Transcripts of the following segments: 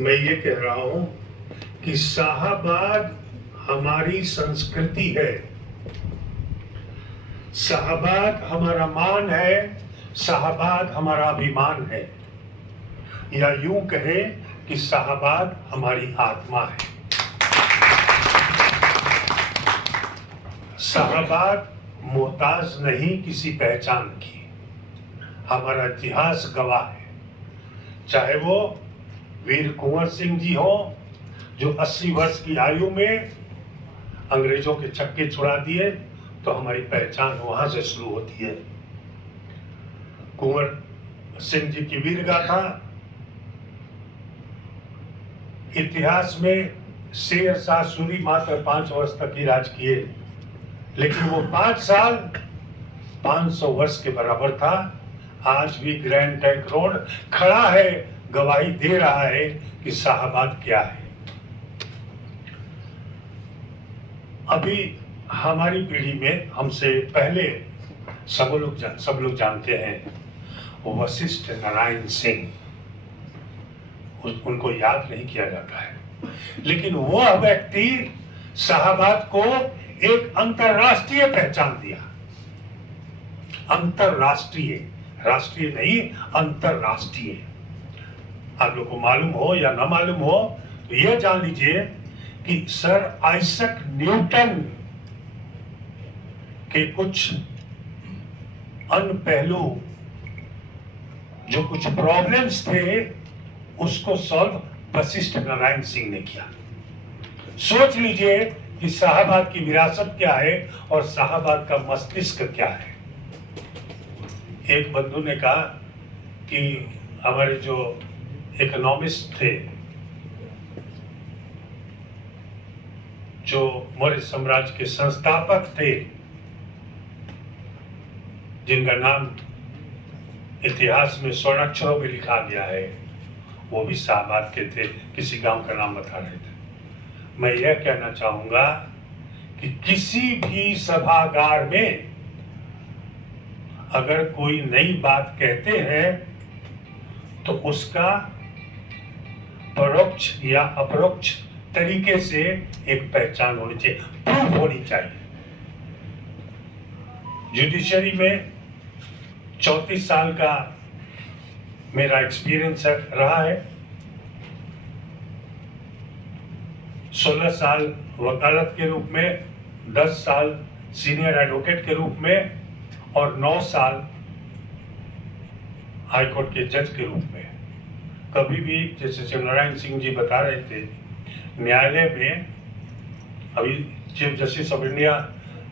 मैं ये कह रहा हूं कि शाहाबाद हमारी संस्कृति है, शाहाबाद हमारा मान है, शाहाबाद हमारा अभिमान है, या यूं कहें कि शाहाबाद हमारी आत्मा है। शाहाबाद मोहताज नहीं किसी पहचान की, हमारा इतिहास गवाह है। चाहे वो वीर कुंवर सिंह जी हो जो 80 वर्ष की आयु में अंग्रेजों के चक्के छुड़ा दिए, तो हमारी पहचान वहां से शुरू होती है। कुंवर सिंह जी की वीर गाथा इतिहास में शेर शाह सूरी मात्र 5 वर्ष तक ही राज किए, लेकिन वो 5 साल 500 वर्ष के बराबर था। आज भी ग्रैंड ट्रंक रोड खड़ा है, गवाही दे रहा है कि शाहाबाद क्या है। अभी हमारी पीढ़ी में हमसे पहले सब लोग जानते हैं वशिष्ठ नारायण सिंह, उनको याद नहीं किया जाता है, लेकिन वह व्यक्ति शाहाबाद को एक अंतरराष्ट्रीय पहचान दिया। अंतरराष्ट्रीय, राष्ट्रीय नहीं, अंतरराष्ट्रीय। आप लोग को मालूम हो या ना मालूम हो तो यह जान लीजिए कि सर आइजैक न्यूटन के कुछ अन्य पहलू, जो कुछ प्रॉब्लम्स थे, उसको सॉल्व वशिष्ठ नारायण सिंह ने किया। सोच लीजिए कि शाहाबाद की विरासत क्या है और शाहाबाद का मस्तिष्क क्या है। एक बंधु ने कहा कि हमारे जो इकोनॉमिस्ट थे, जो मौर्य साम्राज्य के संस्थापक थे, जिनका नाम इतिहास में स्वर्णाक्षरों में लिखा गया है, वो भी शाहाबाद के थे, किसी गांव का नाम बता रहे थे। मैं यह कहना चाहूंगा कि किसी भी सभागार में अगर कोई नई बात कहते हैं तो उसका परोक्ष या अपरोक्ष तरीके से एक पहचान होनी चाहिए, प्रूफ होनी चाहिए। जुडिशरी में 34 साल का मेरा एक्सपीरियंस रहा है। 16 साल वकालत के रूप में, 10 साल सीनियर एडवोकेट के रूप में और 9 साल हाईकोर्ट के जज के रूप में। कभी भी, जैसे शिवनारायण सिंह जी बता रहे थे, न्यायालय में अभी चीफ जस्टिस ऑफ इंडिया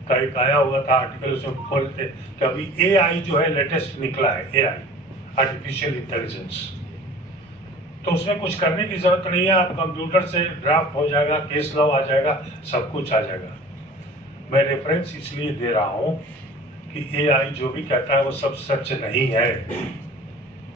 का एक आया हुआ था आर्टिकल, उसमें बोलते कि अभी एआई जो है लेटेस्ट निकला है, एआई आर्टिफिशियल इंटेलिजेंस, तो उसमें कुछ करने की जरूरत नहीं है। आप कंप्यूटर से ड्राफ्ट हो जाएगा, केस लॉ आ जाएगा, सब कुछ आ जाएगा। मैं रेफरेंस इसलिए दे रहा हूं कि एआई जो भी कहता है वो सब सच नहीं है।